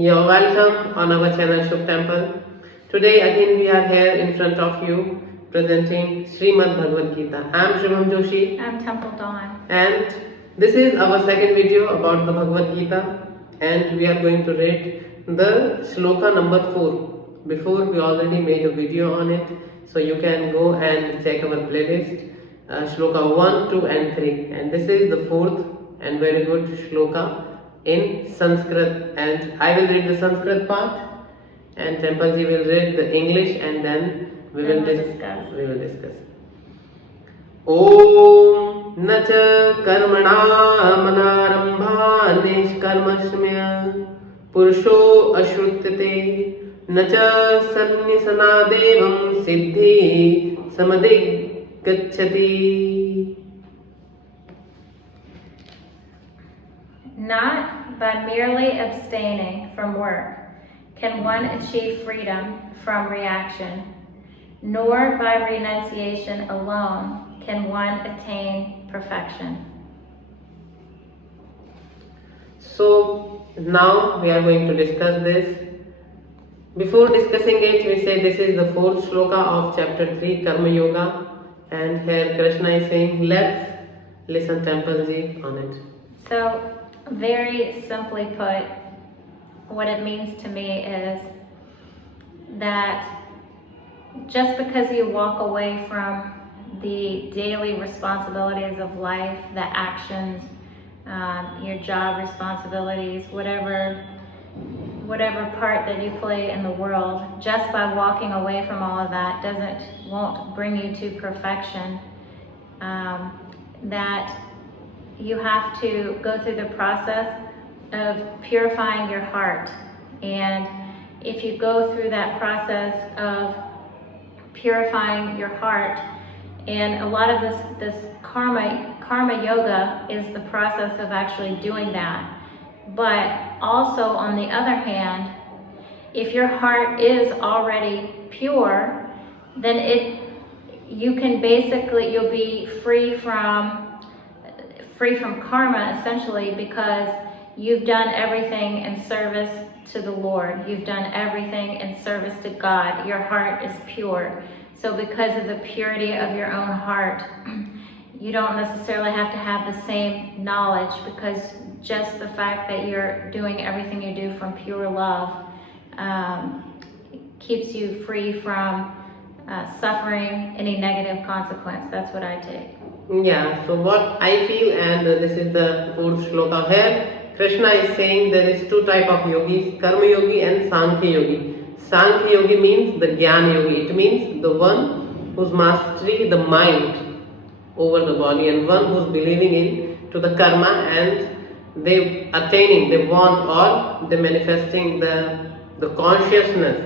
You're welcome on our channel Shubh Temple. Today again we are here in front of you presenting Srimad Bhagwat Gita. I am Shubham Joshi. I'm Temple Dawn. And this is our second video about the Bhagwat Gita, and we are going to read the shloka number 4. Before we already made a video on it, so you can go and check our playlist, shloka 1, 2 and 3. And this is the fourth and very good shloka in Sanskrit, and I will read the Sanskrit part and Temple ji will read the English, and then we will discuss. Om na cha karmana manarambha nishkarmashmya purusho ashrutyate na cha sannyasana devam siddhi samadigacchati. Not by merely abstaining from work can one achieve freedom from reaction, nor by renunciation alone can one attain perfection. So now we are going to discuss this. Before discussing it, we say this is the fourth shloka of chapter 3, Karma Yoga, and here Krishna is saying, let's listen Temple ji on it. So, very simply put, what it means to me is that just because you walk away from the daily responsibilities of life, the actions, your job responsibilities, whatever part that you play in the world, just by walking away from all of that won't bring you to perfection. That you have to go through the process of purifying your heart, and if you go through that process of purifying your heart, and a lot of this karma yoga is the process of actually doing that. But also, on the other hand, if your heart is already pure, then you'll be free from karma, essentially, because you've done everything in service to the Lord. You've done everything in service to God. Your heart is pure. So because of the purity of your own heart, you don't necessarily have to have the same knowledge, because just the fact that you're doing everything you do from pure love keeps you free from suffering any negative consequence. That's what I take. Yeah, so what I feel, and this is the fourth shloka here, Krishna is saying there is two type of yogis, Karma Yogi and Sankhya Yogi. Sankhya Yogi means the Gyan Yogi. It means the one whose mastery the mind over the body, and one who's believing in to the karma, and they want, or they manifesting the consciousness,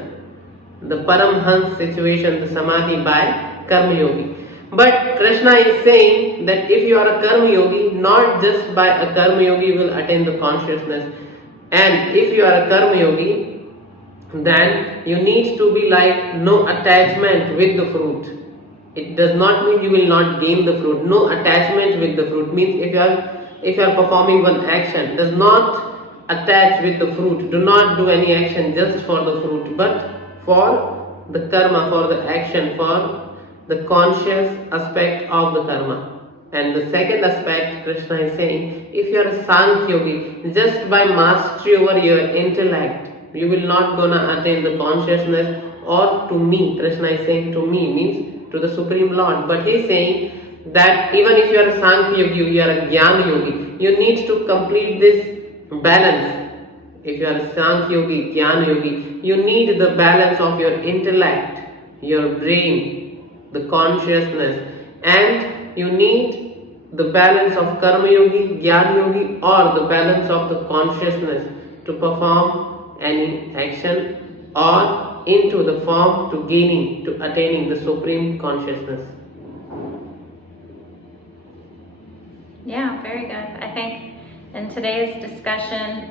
the Paramhans situation, the Samadhi by Karma Yogi. But Krishna is saying that if you are a Karma Yogi, not just by a Karma Yogi you will attain the consciousness. And if you are a Karma Yogi, then you need to be like no attachment with the fruit. It does not mean you will not gain the fruit. No attachment with the fruit means if you are performing one action, does not attach with the fruit. Do not do any action just for the fruit, but for the karma, for the action, for the conscious aspect of the karma. And the second aspect, Krishna is saying, if you are a Sankhya Yogi, just by mastery over your intellect, you will not gonna attain the consciousness, or to me. Krishna is saying to me means to the Supreme Lord. But he is saying that even if you are a Sankhya Yogi, you are a Gyan Yogi, you need to complete this balance. If you are a Sankhya Yogi, Gyan Yogi, you need the balance of your intellect, your brain, the consciousness, and you need the balance of Karma Yogi, Gyan Yogi, or the balance of the consciousness to perform any action, or into the form to attaining the supreme consciousness. Yeah, very good. I think in today's discussion,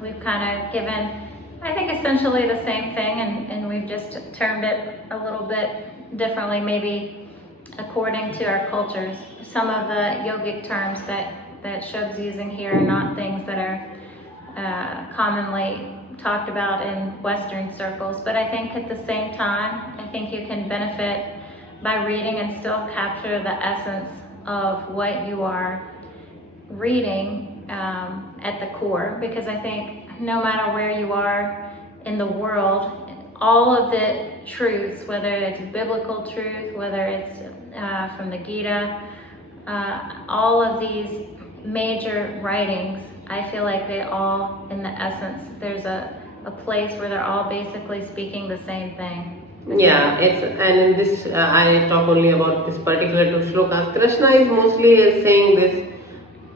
we've kind of given, I think, essentially the same thing, and we've just termed it a little bit differently, maybe according to our cultures. Some of the yogic terms that Shubh's using here are not things that are commonly talked about in Western circles, but I think at the same time, I think you can benefit by reading and still capture the essence of what you are reading at the core, because I think no matter where you are in the world, all of the truths, whether it's biblical truth, whether it's from the Gita, all of these major writings, I feel like they all, in the essence, there's a place where they're all basically speaking the same thing. Yeah, and in this I talk only about this particular two shlokas. Krishna is mostly saying this.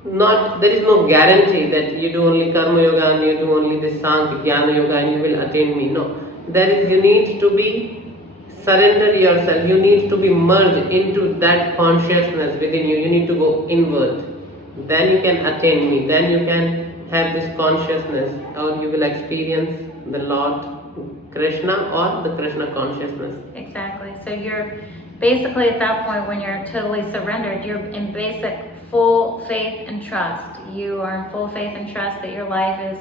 There is no guarantee that you do only karma yoga and you do only this Sankhya Jnana yoga and you will attain me. No, you need to be surrender yourself. You need to be merged into that consciousness within you. You need to go inward. Then you can attain me. Then you can have this consciousness, or you will experience the Lord Krishna or the Krishna consciousness. Exactly. So you're basically at that point when you're totally surrendered, you're in basic full faith and trust. You are in full faith and trust that your life is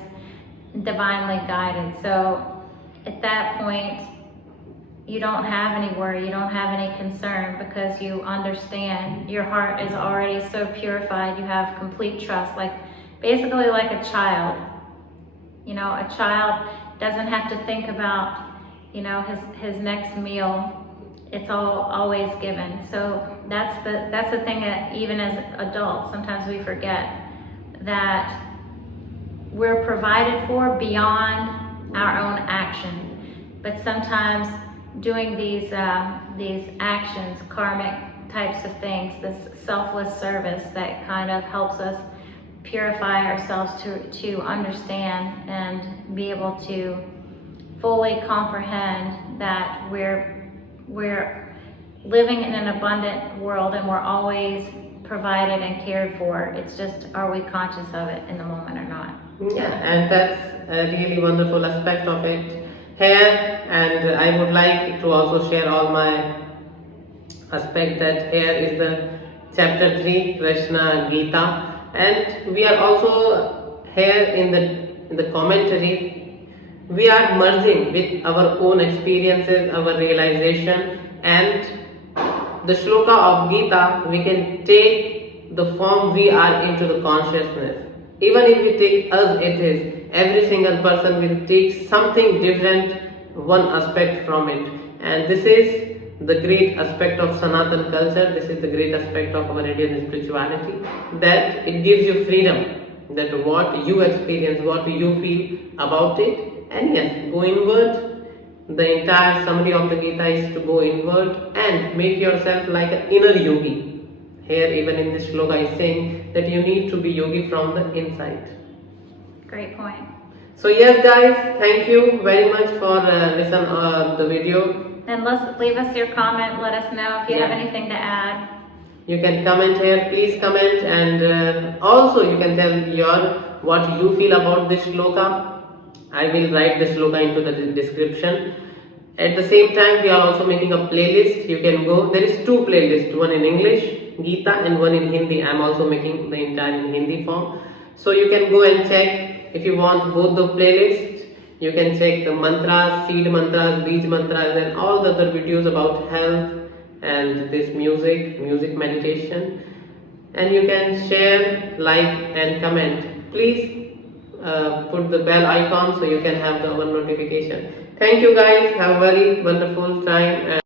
divinely guided. So at that point, you don't have any worry, you don't have any concern, because you understand your heart is already so purified. You have complete trust, basically like a child. You know, a child doesn't have to think about, his next meal. It's always given. So that's the thing that even as adults, sometimes we forget that we're provided for beyond our own action. But sometimes doing these actions, karmic types of things, this selfless service that kind of helps us purify ourselves to understand and be able to fully comprehend that we're living in an abundant world and we're always provided and cared for. It's just, are we conscious of it in the moment or not? Yeah, and that's a really wonderful aspect of it here. And I would like to also share all my aspect that here is the chapter 3, Krishna Gita. And we are also here in the commentary. We are merging with our own experiences, our realization, and the shloka of Gita, we can take the form we are into the consciousness. Even if we take as it is, every single person will take something different, one aspect from it. And this is the great aspect of Sanatan culture, this is the great aspect of our Indian spirituality, that it gives you freedom, that what you experience, what you feel about it. And yes, go inward. The entire summary of the Gita is to go inward and make yourself like an inner yogi. Here even in this shloka is saying that you need to be yogi from the inside. Great point. So yes guys, thank you very much for listening the video. And leave us your comment, let us know if you have anything to add. You can comment here, please comment, and also you can tell what you feel about this shloka. I will write the shloka into the description. At the same time, we are also making a playlist. You can go. There is 2 playlists, one in English, Gita, and one in Hindi. I am also making the entire in Hindi form. So you can go and check if you want both the playlists. You can check the mantras, seed mantras, beej mantras, and all the other videos about health and this music meditation. And you can share, like, and comment. Please put the bell icon so you can have the one notification. Thank you guys. Have a very wonderful time.